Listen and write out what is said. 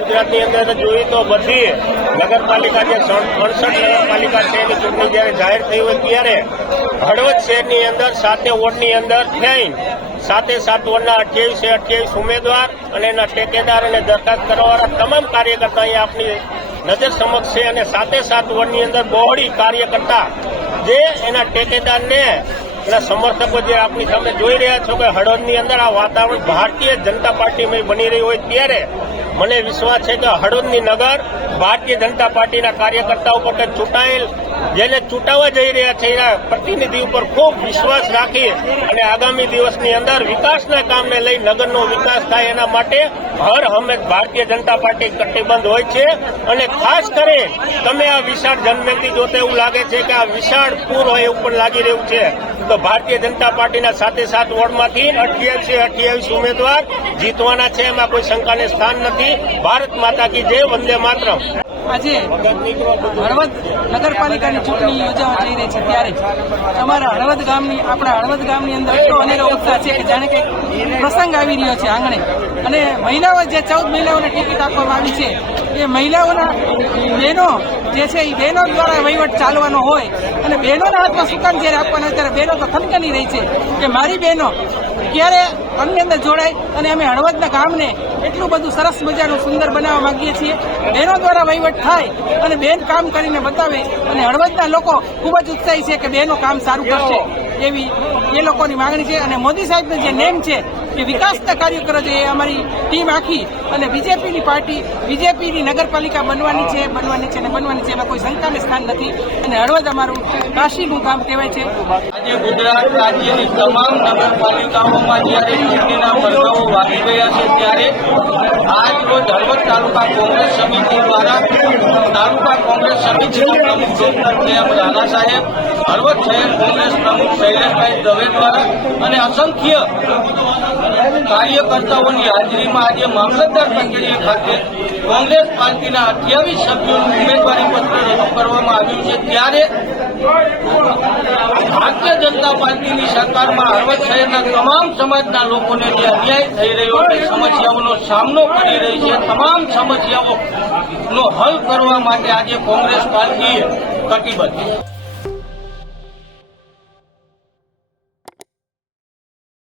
ગુજરાતની અંદર જોઈએ તો બધી નગરપાલિકા જે 68 નગરપાલિકા છે એની ચૂંટણી જયારે જાહેર થઈ હોય ત્યારે હળવદ શહેરની અંદર 7 વોર્ડની અંદર થઈને 7 વોર્ડના 28 ઉમેદવાર અને એના ટેકેદાર અને દરખાસ્ત કરવાવાળા તમામ કાર્યકર્તા અહીંયા આપની નજર સમક્ષ છે અને 7 વોર્ડની અંદર બહોળી કાર્યકર્તા જે એના ટેકેદારને એના સમર્થકો જે આપની સામે જોઈ રહ્યા છો કે હળવદની અંદર આ વાતાવરણ ભારતીય જનતા પાર્ટીમાં બની રહ્યું હોય ત્યારે મને વિશ્વાસ છે કે હળવદની નગર ભારતીય જનતા પાર્ટીના કાર્યકર્તાઓ પર ચૂંટાયેલ જેને ચૂંટાવા જઈ રહ્યા છે એના પ્રતિનિધિ ઉપર ખૂબ વિશ્વાસ રાખી અને આગામી દિવસની અંદર વિકાસના કામને લઈ નગરનો વિકાસ થાય એના માટે હર હંમેશ ભારતીય જનતા પાર્ટી કટિબદ્ધ હોય છે અને ખાસ કરી તમે આ વિશાળ જનમેદની જોતા એવું લાગે છે કે આ વિશાળ પૂર હોય એવું પણ લાગી રહ્યું છે તો ભારતીય જનતા પાર્ટીના 7 વોર્ડમાંથી 28 ઉમેદવાર જીતવાના છે એમાં કોઈ શંકાને સ્થાન નથી. ભારત માતા કી જય, વંદે માતરમ. આજે હળવદ નગરપાલિકાની ચૂંટણી યોજાવા જઈ રહી છે ત્યારે અમારા આપણા હળવદ ગામની અંદર એટલો અનેરો ઉત્સાહ છે કે જાણે કે પ્રસંગ આવી રહ્યો છે આંગણે. અને મહિલાઓ જે 14 મહિલાઓને ટિકિટ આપવામાં આવી છે એ મહિલાઓના બહેનો જે છે એ બહેનો દ્વારા વહીવટ ચાલવાનો હોય અને બહેનોના હાથમાં સુકાન જ્યારે આપવાના ત્યારે બહેનો તો ખનખની રહી છે કે મારી બહેનો ક્યારે અમની અંદર જોડાય અને અમે હળવદના ગામને એટલું બધું સરસ મજાનું સુંદર બનાવવા માંગીએ છીએ. બહેનો દ્વારા વહીવટ થાય અને બેન કામ કરીને બતાવે અને હળવદના લોકો ખૂબ જ ઉત્સાહી છે કે બહેનો કામ સારું કરશે એવી એ લોકોની માંગણી છે. અને મોદી સાહેબનો જે નેમ છે કે વિકાસના કાર્યો કરે છે એ અમારી ટીમ આખી અને બીજેપીની નગરપાલિકા બનવાની છે એમાં કોઈ શંકાને સ્થાન નથી. અને હળવદ અમારું કાશીનું કામ કહેવાય છે. આજે ગુજરાત રાજ્યની તમામ નગરપાલિકાઓમાં જ્યારે ચૂંટણીના પડઘાઓ વાગી ગયા છે ત્યારે આજ રોજ હળવદ તાલુકા કોંગ્રેસ સમિતિ દ્વારા તાલુકા કોંગ્રેસ સમિતિના પ્રમુખ ડોક્ટર પ્રિયમ રાણા સાહેબ, હળવદ શહેર કોંગ્રેસ પ્રમુખ શૈલેષભાઈ દવે દ્વારા અને અસંખ્ય કાર્યકર્તાઓની હાજરીમાં આજે મામલતદાર કચેરી ખાતે કોંગ્રેસ પાર્ટીના 28 સભ્યોનું ઉમેદવારી પત્ર રજૂ કરવામાં આવ્યું છે. ત્યારે ભારતીય જનતા પાર્ટીની સરકારમાં હળવદ શહેરના તમામ સમાજના લોકોને જે અન્યાય થઈ રહ્યો છે, સમસ્યાઓનો સામનો કરી રહી છે, તમામ સમસ્યાઓનો હલ કરવા માટે આજે કોંગ્રેસ પાર્ટીએ કટિબદ્ધ છે.